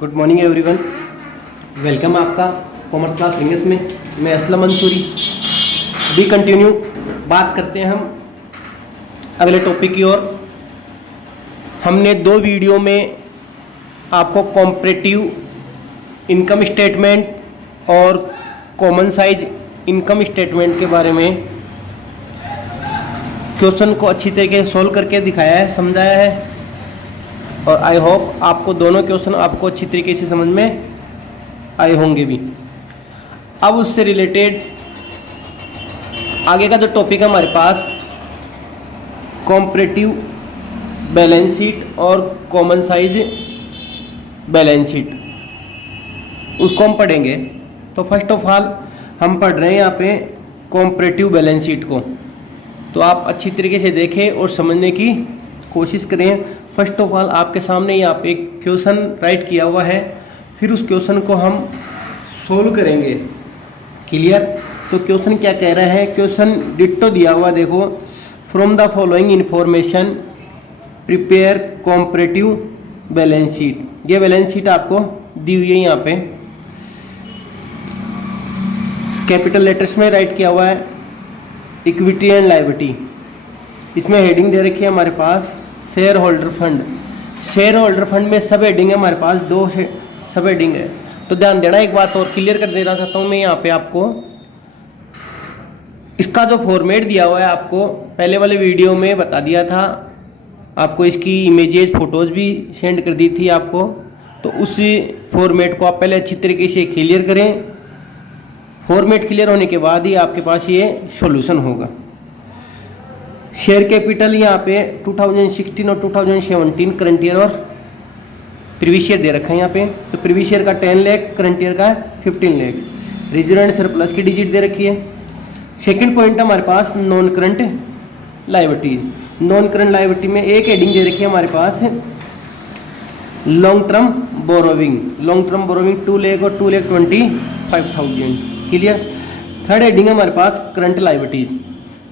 Good morning everyone. Welcome आपका commerce class English में। मैं असलम मंसूरी। अभी कंटिन्यू बात करते हैं हम अगले टॉपिक की ओर। हमने 2 वीडियो में आपको कॉम्परेटिव इनकम स्टेटमेंट और कॉमन साइज इनकम स्टेटमेंट के बारे में क्वेश्चन को अच्छी तरीके से सोल्व करके दिखाया है, समझाया है, और आई होप आपको दोनों क्वेश्चन आपको अच्छी तरीके से समझ में आए होंगे भी। अब उससे रिलेटेड आगे का जो टॉपिक है हमारे पास कॉम्परेटिव बैलेंस शीट और कॉमन साइज बैलेंस शीट, उसको हम पढ़ेंगे। तो फर्स्ट ऑफ ऑल हम पढ़ रहे हैं यहाँ पे कॉम्परेटिव बैलेंस शीट को, तो आप अच्छी तरीके से देखें और समझने की कोशिश करें। फर्स्ट ऑफ ऑल आपके सामने यहाँ पे एक क्वेश्चन राइट किया हुआ है, फिर उस क्वेश्चन को हम सोल्व करेंगे। क्लियर? तो क्वेश्चन क्या कह रहा है? क्वेश्चन डिट्टो दिया हुआ, देखो, from the following information prepare comparative balance sheet. ये बैलेंस शीट आपको दी हुई है, यहाँ पे कैपिटल लेटर्स में राइट किया हुआ है, इक्विटी एंड लायबिलिटी। इसमें हेडिंग दे रखी है हमारे पास share holder fund. Share holder fund में सब हेडिंग है हमारे पास, 2 सब हेडिंग है। तो ध्यान देना, एक बात और क्लियर कर देना चाहता हूँ मैं यहाँ पे आपको। इसका जो फॉर्मेट दिया हुआ है आपको पहले वाले वीडियो में बता दिया था, आपको इसकी इमेजेस फोटोज़ भी सेंड कर दी थी आपको। तो उस फॉर्मेट को आप पहले अच्छी तरीके से क्लियर करें। फॉर्मेट क्लियर होने के बाद ही आपके पास ये सॉल्यूशन होगा। शेयर कैपिटल यहाँ पे 2016 और 2017 करंट ईयर और प्रीवियस ईयर दे रखा है यहाँ पे। तो प्रीवियस ईयर का 10 लाख, करंट ईयर का 15 लाख। रिजर्व एंड सरप्लस की डिजिट दे रखी है। सेकंड पॉइंट है हमारे पास non current liability. Non current liability में एक हेडिंग दे रखी है हमारे पास long term borrowing. Long term borrowing 2 lakh और 2,25,000। क्लियर? थर्ड हेडिंग है हमारे पास करंट लायबिलिटीज।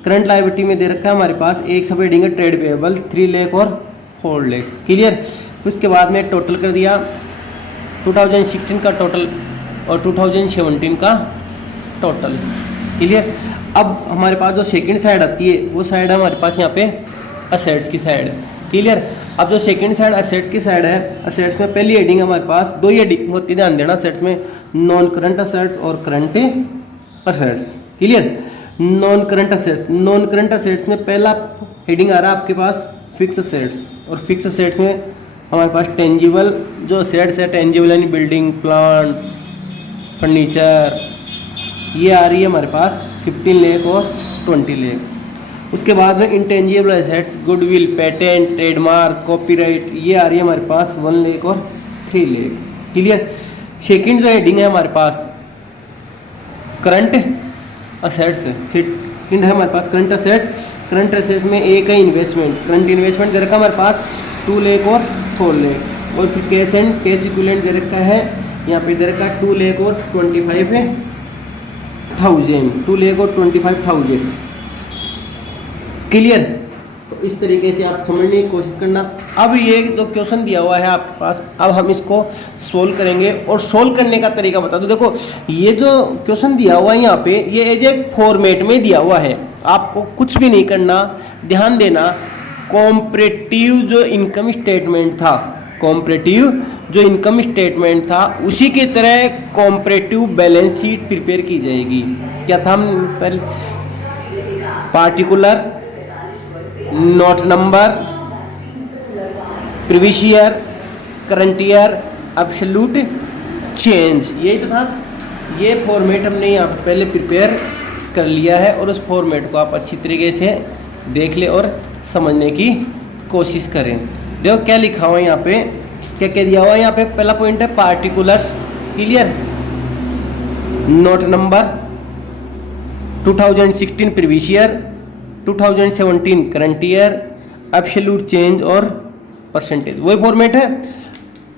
करंट लायबिलिटी में दे रखा है हमारे पास एक सब हेडिंग है ट्रेड पेएबल 3 लाख और 4 लाख। क्लियर? उसके बाद में टोटल कर दिया 2016 का टोटल और 2017 का टोटल। क्लियर? अब हमारे पास जो सेकंड साइड आती है वो साइड है हमारे पास यहाँ पे असेट्स की साइड। क्लियर? अब जो सेकंड साइड असेट्स की साइड है, असेट्स में पहली हेडिंग हमारे पास 2 ही हेडिंग होती है, ध्यान देना, असेट्स में नॉन करंट असेट्स और current assets. Clear? Non current assets, non current assets में पहला हेडिंग आ रहा है आपके पास फिक्स असेट्स, और फिक्स असेट्स में हमारे पास टेंजिबल जो असेट्स है, टेंजिबल यानी बिल्डिंग, प्लांट, फर्नीचर, ये आ रही है हमारे पास 15 लाख और 20 लाख। उसके बाद में intangible assets, goodwill, patent, trademark, copyright, ये आ रही है हमारे पास 1 लाख और 3 लाख। क्लियर? सेकंड जो हेडिंग है हमारे पास करंट असेट्स है। सेकंड है हमारे पास करंट असेट्स। करंट असेट्स में एक है इन्वेस्टमेंट। करंट इन्वेस्टमेंट दे रखा है हमारे पास 2 लाख और 4 लाख। और फिर कैश एंड कैश इक्विवेलेंट दे रखा है यहाँ पे, दे रखा है 2 लाख और 25,000, 2 लाख और 25,000। क्लियर? तो इस तरीके से आप समझने की कोशिश करना। अब ये जो क्वेश्चन दिया हुआ है आपके पास, अब हम इसको सोल्व करेंगे, और सोल्व करने का तरीका बता दो। देखो, ये जो क्वेश्चन दिया हुआ है यहाँ पे, ये एज ए फॉर्मेट में दिया हुआ है, आपको कुछ भी नहीं करना। ध्यान देना, कॉम्परेटिव जो इनकम स्टेटमेंट था, कॉम्परेटिव जो इनकम स्टेटमेंट था, उसी की तरह कॉम्परेटिव बैलेंस शीट प्रिपेयर की जाएगी। क्या था? हम पहले particular, note number, previous year, current year, absolute change, यही तो था। ये फॉर्मेट हमने यहाँ पर पहले प्रिपेयर कर लिया है, और उस फॉर्मेट को आप अच्छी तरीके से देख ले और समझने की कोशिश करें। देखो क्या लिखा हुआ है यहाँ पे, क्या क्या दिया हुआ है यहाँ पे। पहला पॉइंट है particulars. Clear? Note number 2016 previous year, 2017 current year, absolute change और परसेंटेज, वही फॉर्मेट है।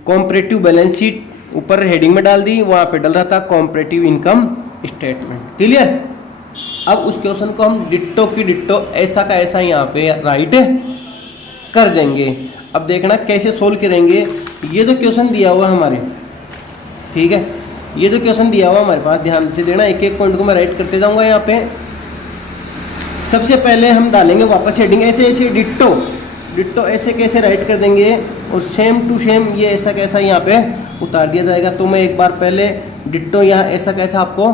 कॉम्परेटिव बैलेंस शीट ऊपर हेडिंग में डाल दी, वहाँ पे डल रहा था कॉम्परेटिव इनकम स्टेटमेंट। क्लियर? अब उस क्वेश्चन को हम डिट्टो की डिट्टो ऐसा का ऐसा यहाँ पे राइट कर देंगे। अब देखना कैसे सोल्व करेंगे। ये जो क्वेश्चन दिया हुआ हमारे, ठीक है, ये जो क्वेश्चन दिया हुआ हमारे पास, ध्यान से देना, एक एक पॉइंट को मैं राइट करते जाऊंगा यहाँ पे। सबसे पहले हम डालेंगे वापस हेडिंग, ऐसे ऐसे डिट्टो डिट्टो ऐसे कैसे राइट कर देंगे, और सेम टू सेम ये ऐसा कैसा यहाँ पे उतार दिया जाएगा। तो मैं एक बार पहले डिट्टो यहाँ ऐसा कैसा आपको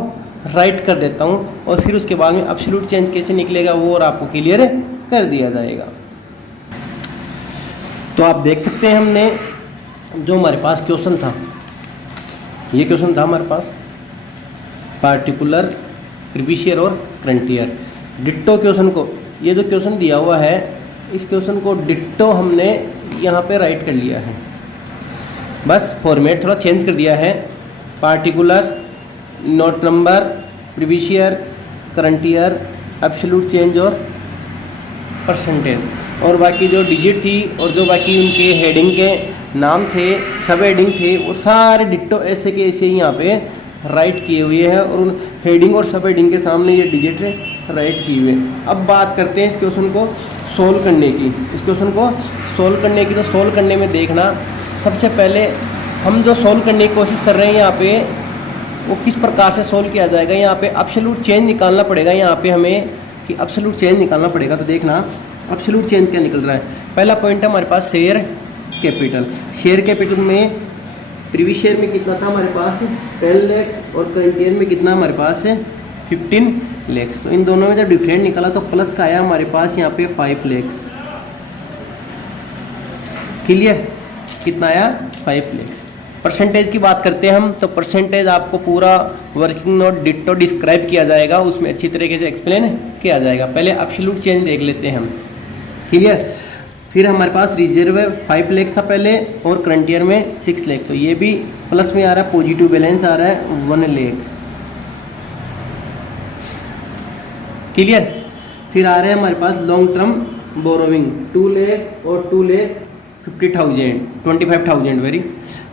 राइट कर देता हूँ, और फिर उसके बाद में एब्सोल्यूट चेंज कैसे निकलेगा वो और आपको क्लियर कर दिया जाएगा। तो आप देख सकते हैं हमने जो हमारे पास क्वेश्चन था, ये क्वेश्चन था हमारे पास पार्टिकुलर, प्रीवियस ईयर और करंट ईयर। डिट्टो क्वेश्चन को, ये जो क्वेश्चन दिया हुआ है इस क्वेश्चन को डिट्टो हमने यहाँ पे राइट कर लिया है, बस फॉर्मेट थोड़ा चेंज कर दिया है। Particular, note number, previous year, current year, absolute change और परसेंटेज, और बाकी जो डिजिट थी और जो बाकी उनके हेडिंग के नाम थे, सब हेडिंग थे, वो सारे डिट्टो ऐसे के ऐसे ही यहाँ पे राइट किए हुए हैं, और उन हेडिंग और सब हेडिंग के सामने ये डिजिट राइट किए हुए। अब बात करते हैं इस क्वेश्चन को सोल्व करने की। इस क्वेश्चन को सोल्व करने की, तो सोल्व करने में देखना, सबसे पहले हम जो सोल्व करने की कोशिश कर रहे हैं यहाँ पे, वो किस प्रकार से सोल्व किया जाएगा। यहाँ पे एब्सोल्यूट चेंज निकालना पड़ेगा, यहाँ पे हमें कि एब्सोल्यूट चेंज निकालना पड़ेगा। तो देखना एब्सोल्यूट चेंज क्या निकल रहा है। पहला पॉइंट है हमारे पास शेयर कैपिटल। शेयर कैपिटल में प्रीवियस ईयर में कितना था हमारे पास 10 लाख, और करंट ईयर में कितना हमारे पास है 15 लाख। तो इन दोनों में जब डिफरेंट निकाला तो प्लस का आया हमारे पास यहाँ पे 5 लाख। क्लियर, कितना आया 5 लाख। परसेंटेज की बात करते हैं हम, तो परसेंटेज आपको पूरा वर्किंग नोट डिट्टो डिस्क्राइब किया जाएगा, उसमें अच्छी तरीके से एक्सप्लेन किया जाएगा। पहले एब्सोल्यूट चेंज देख लेते हैं हम। क्लियर, फिर हमारे पास रिजर्व 5 लाख था पहले, और करंट ईयर में 6 लाख, तो ये भी प्लस में आ रहा है, पॉजिटिव बैलेंस आ रहा है 1 लाख। क्लियर, फिर आ रहे हैं हमारे पास लॉन्ग टर्म बोरोविंग 2 लाख और 2,50,000 25,000 वेरी,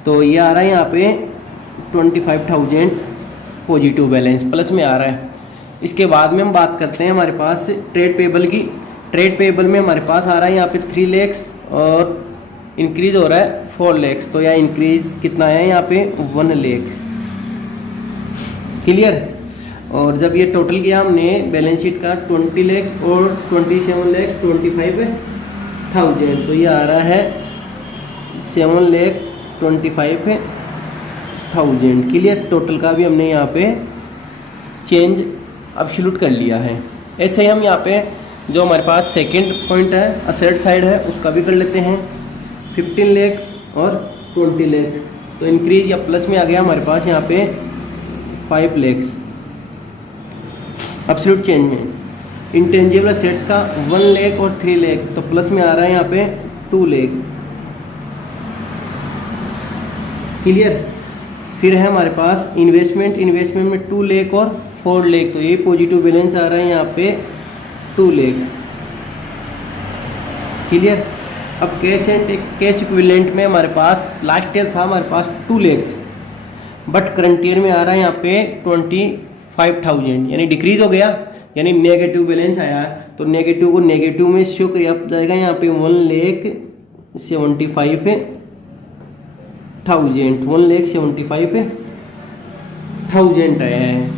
तो ये आ रहा है यहाँ पे 25,000 पॉजिटिव बैलेंस, प्लस में आ रहा है। इसके बाद में हम बात करते हैं हमारे पास ट्रेड पेबल की। ट्रेड पेबल में हमारे पास आ रहा है यहाँ पे 3 लाख और इंक्रीज हो रहा है 4 लाख, तो यहाँ इंक्रीज कितना है यहाँ पे 1 लाख। क्लियर, और जब ये टोटल किया हमने बैलेंस शीट का 20 लाख और 27,25,000, तो ये आ रहा है 7,25,000। क्लियर, टोटल का भी हमने यहाँ पे चेंज एब्सोल्यूट कर लिया है। ऐसे ही हम यहाँ पे जो हमारे पास सेकंड पॉइंट है असेट साइड है, उसका भी कर लेते हैं 15 लाख और 20 लाख, तो इंक्रीज या प्लस में आ गया हमारे पास यहाँ पे 5 लाख एब्सोल्यूट चेंज में। इंटेंजिबल असेट्स का 1 लाख और 3 लाख, तो प्लस में आ रहा है यहाँ पे 2 लाख। क्लियर, फिर है हमारे पास इन्वेस्टमेंट में 2 लाख और 4 लाख, तो ये पॉजिटिव बैलेंस आ रहा है यहाँ पे 2 लाख। क्लियर, अब कैश एंड कैश इक्विवेलेंट में हमारे पास लास्ट ईयर था हमारे पास 2 लाख, बट करंट ईयर में आ रहा है यहाँ पे 25,000, यानी डिक्रीज हो गया, यानी नेगेटिव बैलेंस आया है। तो नेगेटिव को नेगेटिव में शो किया जाएगा यहाँ पे 1,75,000 आया है।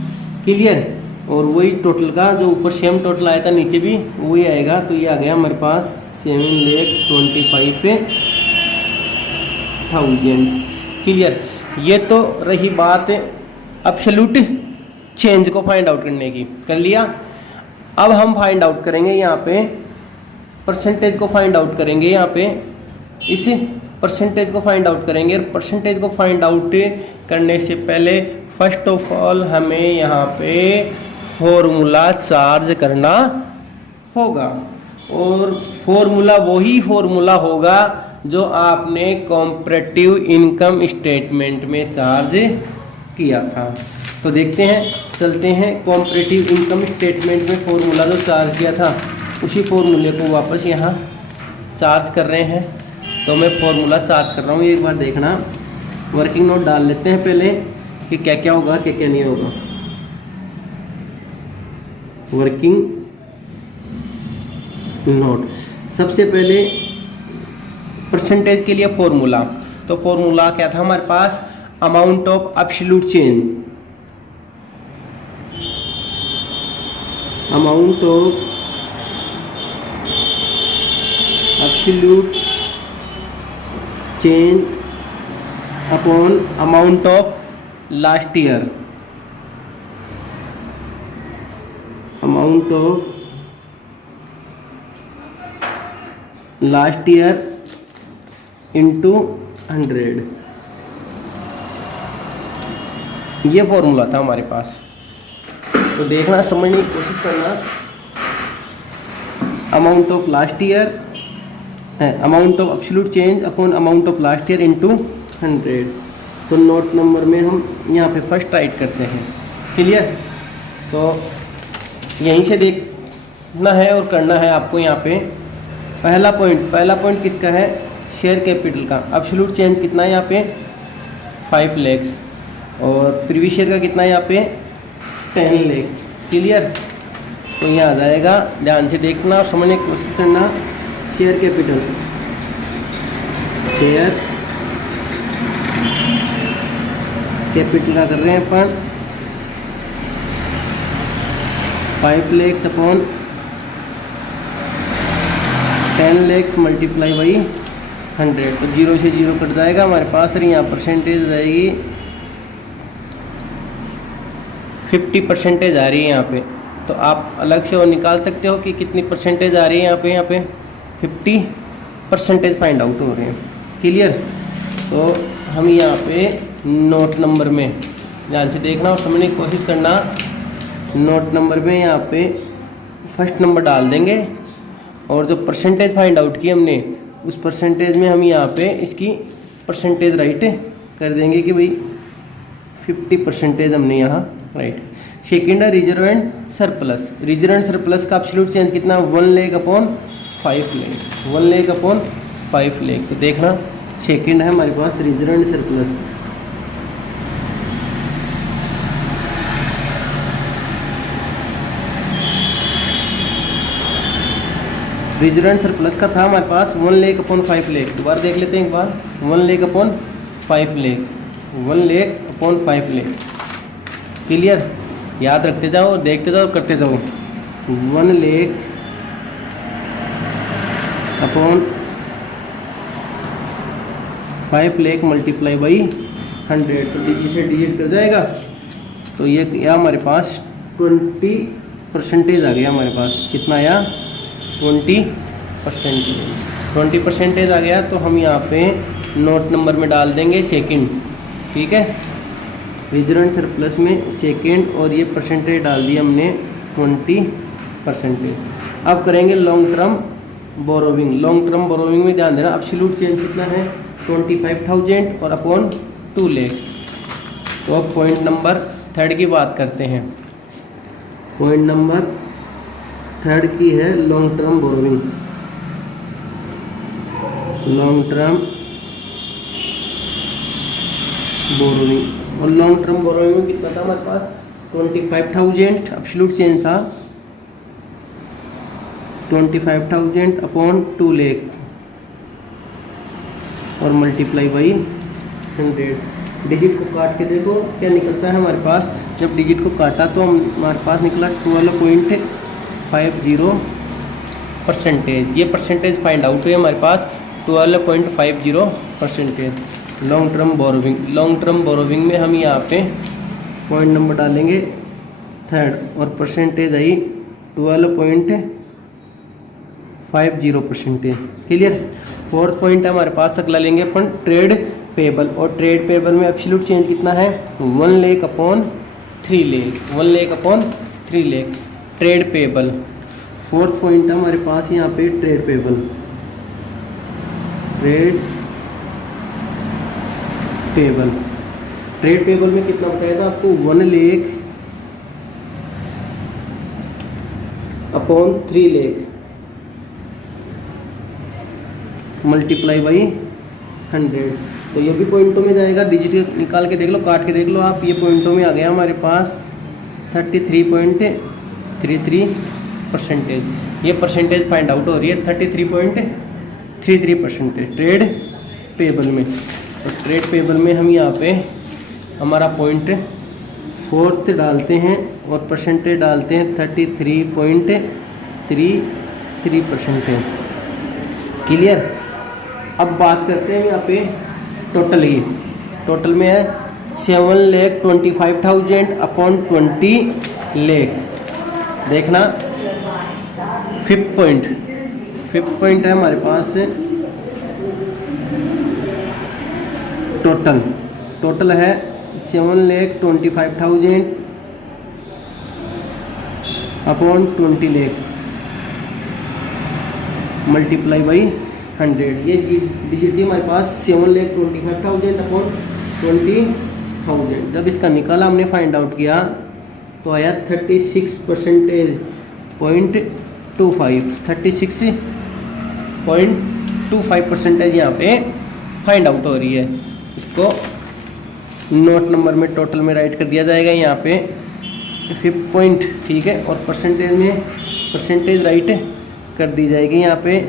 क्लियर, और वही टोटल का जो ऊपर सेम टोटल आया था नीचे भी वही आएगा, तो ये आ गया हमारे पास 7,25,000। क्लियर, ये तो रही बात एब्सोल्यूट चेंज को फाइंड आउट करने की, कर लिया। अब हम फाइंड आउट करेंगे यहाँ पे परसेंटेज को फाइंड आउट करेंगे। यहाँ पे इस परसेंटेज को फाइंड आउट करेंगे, और परसेंटेज को फाइंड आउट करने से पहले फर्स्ट ऑफ ऑल हमें यहाँ पे फॉर्मूला चार्ज करना होगा, और फॉर्मूला वही फॉर्मूला होगा जो आपने कॉम्परेटिव इनकम स्टेटमेंट में चार्ज किया था। तो देखते हैं, चलते हैं कॉम्परेटिव इनकम स्टेटमेंट में फॉर्मूला जो चार्ज किया था उसी फॉर्मूले को वापस यहाँ चार्ज कर रहे हैं। तो मैं फॉर्मूला चार्ज कर रहा हूँ, एक बार देखना। वर्किंग नोट डाल लेते हैं पहले कि क्या क्या होगा क्या क्या नहीं होगा। वर्किंग नोट, सबसे पहले परसेंटेज के लिए फॉर्मूला तो फॉर्मूला क्या था हमारे पास, amount of absolute change, amount of absolute change upon amount of last year, amount of last year into 100, ये फॉर्मूला था हमारे पास। तो देखना, समझने की कोशिश करना, amount of last year, amount of absolute change upon amount of last year into 100। तो नोट नंबर में हम यहाँ पे फर्स्ट राइट करते हैं, क्लियर। तो यहीं से देखना है और करना है आपको। यहाँ पे पहला पॉइंट किसका है, शेयर कैपिटल का। एब्सोल्यूट चेंज कितना है यहाँ पे 5 लाख, और प्रीवियस ईयर का कितना है यहाँ पे 10 लाख, क्लियर। तो यहाँ आ जाएगा, ध्यान से देखना और समझने की कोशिश करना। शेयर कैपिटल, शेयर कैपिटल का कर रहे हैं अपन 5 lakh upon 10 lakh multiply by 100। तो 0 से 0 कट जाएगा हमारे पास, और यहाँ परसेंटेज जाएगी 50% आ रही है यहाँ पे। तो आप अलग से और निकाल सकते हो कि कितनी परसेंटेज आ रही है यहाँ पे 50% फाइंड आउट हो रहे हैं, क्लियर। तो हम यहाँ पे नोट नंबर में ध्यान से देखना और समझने की कोशिश करना। नोट नंबर में यहाँ पे फर्स्ट नंबर डाल देंगे, और जो परसेंटेज फाइंड आउट की हमने, उस परसेंटेज में हम यहाँ पे इसकी परसेंटेज राइट कर देंगे कि भाई 50% हमने यहाँ राइट। सेकेंड है reserve and surplus. Reserve and surplus का एब्सोल्यूट चेंज कितना, 1 लाख अपॉन 5 लाख, 1 लाख अपॉन 5 लाख। तो देखना, सेकेंड है हमारे पास reserve and surplus. Reserve and surplus का था हमारे पास 1 लाख अपॉन 5 लाख। दोबारा देख लेते हैं एक बार, 1 lakh upon 5 lakh, 1 lakh upon 5 lakh, clear. याद रखते जाओ, देखते जाओ, करते जाओ। 1 lakh upon 5 lakh multiply by 100। तो डिजिट से डिजिट कर जाएगा। तो ये हमारे पास 20% आ गया हमारे पास। कितना आया, 20% आ गया। तो हम यहाँ पे नोट नंबर में डाल देंगे सेकंड, ठीक है। रिजर्व एंड सरप्लस में सेकंड, और ये परसेंटेज डाल दिया हमने 20%। अब करेंगे long term borrowing. Long term borrowing में ध्यान देना, एब्सोल्यूट चेंज कितना है 25,000 और अपॉन 2 लाख। तो अब पॉइंट नंबर 3 की बात करते हैं। पॉइंट नंबर 3 की है long term borrowing. Long term borrowing, और लॉन्ग टर्म बोरोविंग में कितना था हमारे पास 25,000 एब्सोल्यूट चेंज था, 25,000 अपॉन 2 लाख और मल्टीप्लाई बाई 100। डिजिट को काट के देखो क्या निकलता है हमारे पास। जब डिजिट को काटा तो हमारे पास निकला 12.50%। ये परसेंटेज फाइंड आउट हुई हमारे पास 12.50%। Long term borrowing, long term borrowing में हम यहाँ पे पॉइंट नंबर डालेंगे 3rd, और परसेंटेज आई 12.50%, क्लियर। 4th पॉइंट हमारे पास अगला लेंगे अपन ट्रेड पेबल, और ट्रेड पेबल में एब्सोल्यूट चेंज कितना है 1 lakh upon 3 lakh, 1 lakh upon 3 lakh trade payable. 4th point हमारे पास यहाँ पे trade payable, trade payable. Trade payable में कितना बताएगा आपको 1 lakh upon 3 lakh multiply by 100। तो ये भी पॉइंटों में जाएगा। डिजिट निकाल के देख लो, काट के देख लो आप, ये पॉइंटों में आ गया हमारे पास 33.33%। ये परसेंटेज फाइंड आउट हो रही है 33.33% ट्रेड पेबल में। तो ट्रेड पेबल में हम यहाँ पे हमारा पॉइंट 4 डालते हैं और परसेंटेज डालते हैं 33.33% है। क्लियर। अब बात करते हैं यहाँ पे टोटल की। टोटल में है 7,25,000 अपॉन 20 lakhs। देखना फिफ्थ पॉइंट है हमारे पास टोटल है 7,25,000 अपॉन 20 लाख मल्टीप्लाई बाई 100। ये डिजिट थी हमारे पास 7,25,000 अपॉन 20,000। जब इसका निकाला हमने फाइंड आउट किया तो आया 36.25% यहाँ पे फाइंड आउट हो रही है। इसको नोट नंबर में टोटल में राइट कर दिया जाएगा यहाँ पे 5 पॉइंट, ठीक है। और परसेंटेज राइट कर दी जाएगी यहाँ पे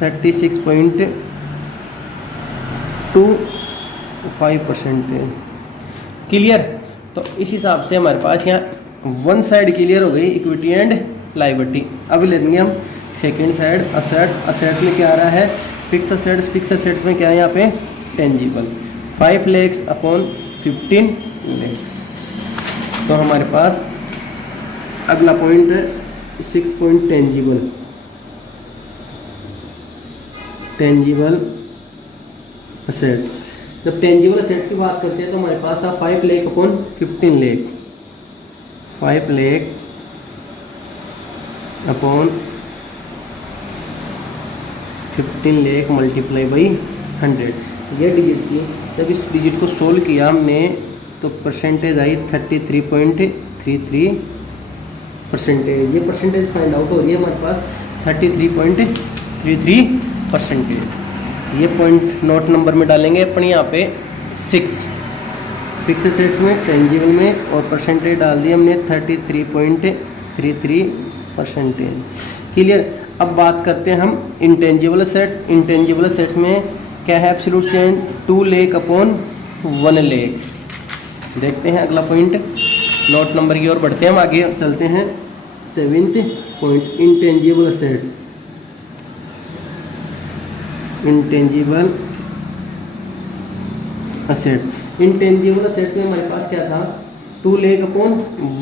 36.25%। क्लियर। तो इस हिसाब से हमारे पास यहाँ वन साइड क्लियर हो गई, इक्विटी एंड लायबिलिटी। अब ले लेंगे हम सेकेंड साइड असेट्स में क्या आ रहा है, फिक्स असेट्स में क्या है यहाँ पे टेंजिबल 5 lakhs अपॉन 15 lakhs। तो हमारे पास अगला पॉइंट है 6 पॉइंट टेंजिबल असेट्स। जब टेंजिबल असेट्स की बात करते हैं तो हमारे पास था 5 lakh upon 15 lakh, 5 lakh upon 15 lakh multiply by 100। ये डिजिट थी। जब इस डिजिट को सोल्व किया हमने तो परसेंटेज आई 33.33%। ये परसेंटेज फाइंड आउट हो रही है हमारे पास 33.33%। ये पॉइंट नोट नंबर में डालेंगे अपने यहाँ पे 6 फिक्स एसेट्स में टेंजिबल में, और परसेंटेज डाल दिया हमने 33.33%। क्लियर। अब बात करते हैं हम इंटेंजिबल असेट्स में क्या है absolute change 2 lakh upon 1 lakh. देखते हैं अगला पॉइंट, नोट नंबर की ओर बढ़ते हैं हम, आगे चलते हैं 7th पॉइंट इंटेंजिबल असेट्स में हमारे पास क्या था 2 lakh upon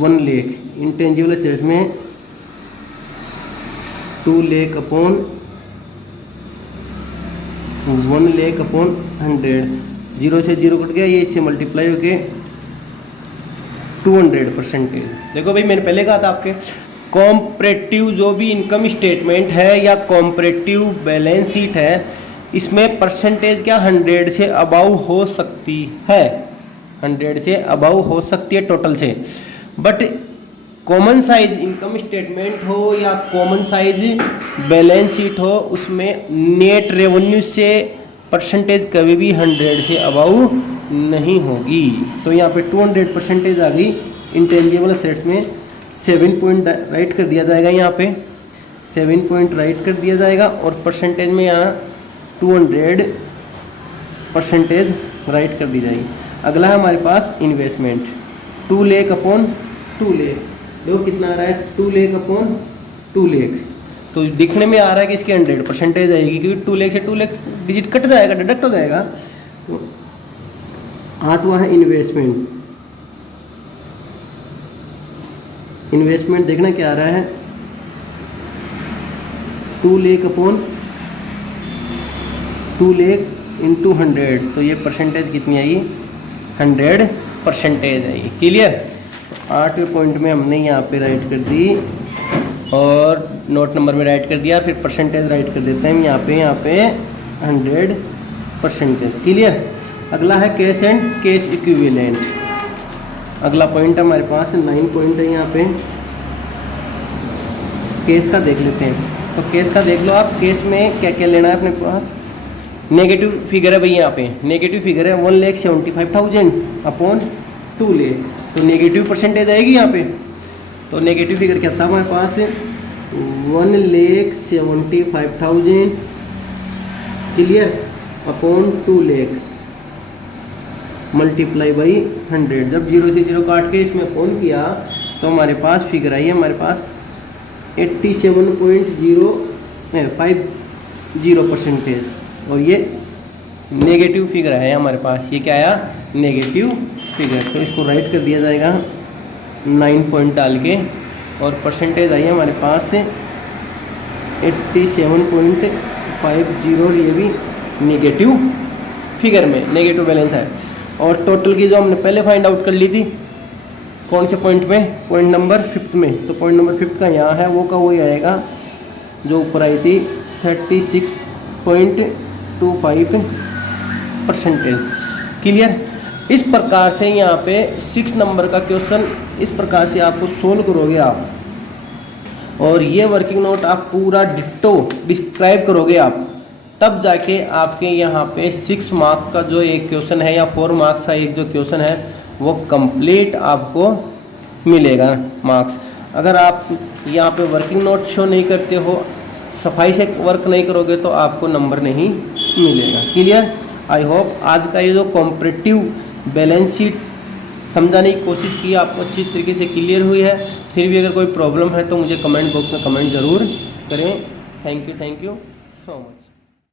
1 lakh. Intangible assets में 2 लाख अपॉन 1 लाख अपॉन 100। 0 से 0 कट गया, ये इससे मल्टीप्लाई हो गए 200%। देखो भाई मैंने पहले कहा था आपके कॉम्परेटिव जो भी इनकम स्टेटमेंट है या कॉम्परेटिव बैलेंस शीट है, इसमें परसेंटेज क्या 100 से अबाउ हो सकती है, 100 से अबाउ हो सकती है टोटल से। But common size income statement हो या कॉमन साइज बैलेंस शीट हो, उसमें नेट रेवेन्यू से परसेंटेज कभी भी 100 से अबाउ नहीं होगी। तो यहाँ पे 200% आ गई। इंटेंजिबल असेट्स में 7 पॉइंट राइट कर दिया जाएगा, यहाँ पे 7 पॉइंट राइट कर दिया जाएगा, और परसेंटेज में यहाँ 200% राइट कर दी जाएगी। अगला है हमारे पास इन्वेस्टमेंट 2 लाख अपॉन 2 लाख। देखो कितना आ रहा है 2 लाख अपॉन 2 लाख। तो दिखने में आ रहा है कि इसकी 100% आएगी, क्योंकि 2 लाख से 2 लाख डिजिट कट जाएगा, डिडक्ट हो जाएगा। तो 8वां है इन्वेस्टमेंट देखना क्या आ रहा है 2 लाख अपॉन 2 लाख इंटू 100। तो ये परसेंटेज कितनी आई 100% आई। क्लियर। तो 8वें पॉइंट में हमने यहाँ पे राइट कर दी और नोट नंबर में राइट कर दिया, फिर परसेंटेज राइट कर देते हैं यहाँ पे 100%। क्लियर। अगला है कैश एंड कैश इक्विवेलेंट। अगला पॉइंट हमारे पास 9 पॉइंट है यहाँ पे। केस का देख लेते हैं। तो केस का देख लो आप, केस में क्या क्या लेना है अपने पास। नेगेटिव फिगर है भाई, यहाँ पे नेगेटिव फिगर है 1,75,000 अपॉन 2 लाख। तो नेगेटिव परसेंटेज आएगी यहाँ पे। तो नेगेटिव फिगर क्या था हमारे पास 1,75,000 clear upon 2 lakh. Multiply by 100। जब 0 से 0 काट के इसमें फोन किया तो हमारे पास फिगर आई है, हमारे पास 87.050%। और ये नेगेटिव फिगर है हमारे पास, ये क्या आया, नेगेटिव फिगर। तो इसको राइट कर दिया जाएगा 9 पॉइंट डाल के, और परसेंटेज आई है हमारे पास 87.50, ये भी नेगेटिव फिगर में नेगेटिव बैलेंस है। और टोटल की जो हमने पहले फाइंड आउट कर ली थी, कौन से पॉइंट में, पॉइंट नंबर 5 में, तो पॉइंट नंबर 5 का यहाँ है, वो का वही आएगा जो ऊपर आई थी 36.25%। क्लियर। इस प्रकार से यहाँ पे 6 नंबर का क्वेश्चन इस प्रकार से आपको सोल्व करोगे आप, और ये वर्किंग नोट आप पूरा डिट्टो डिस्क्राइब करोगे आप, तब जाके आपके यहाँ पे 6 मार्क्स का जो एक क्वेश्चन है या 4 मार्क्स का एक जो क्वेश्चन है वो कंप्लीट आपको मिलेगा मार्क्स। अगर आप यहाँ पे वर्किंग नोट शो नहीं करते हो, सफाई से वर्क नहीं करोगे, तो आपको नंबर नहीं मिलेगा। क्लियर। आई होप आज का ये जो कॉम्परेटिव बैलेंस शीट समझाने की कोशिश की आपको अच्छी तरीके से क्लियर हुई है। फिर भी अगर कोई प्रॉब्लम है तो मुझे कमेंट बॉक्स में कमेंट ज़रूर करें। Thank you so much.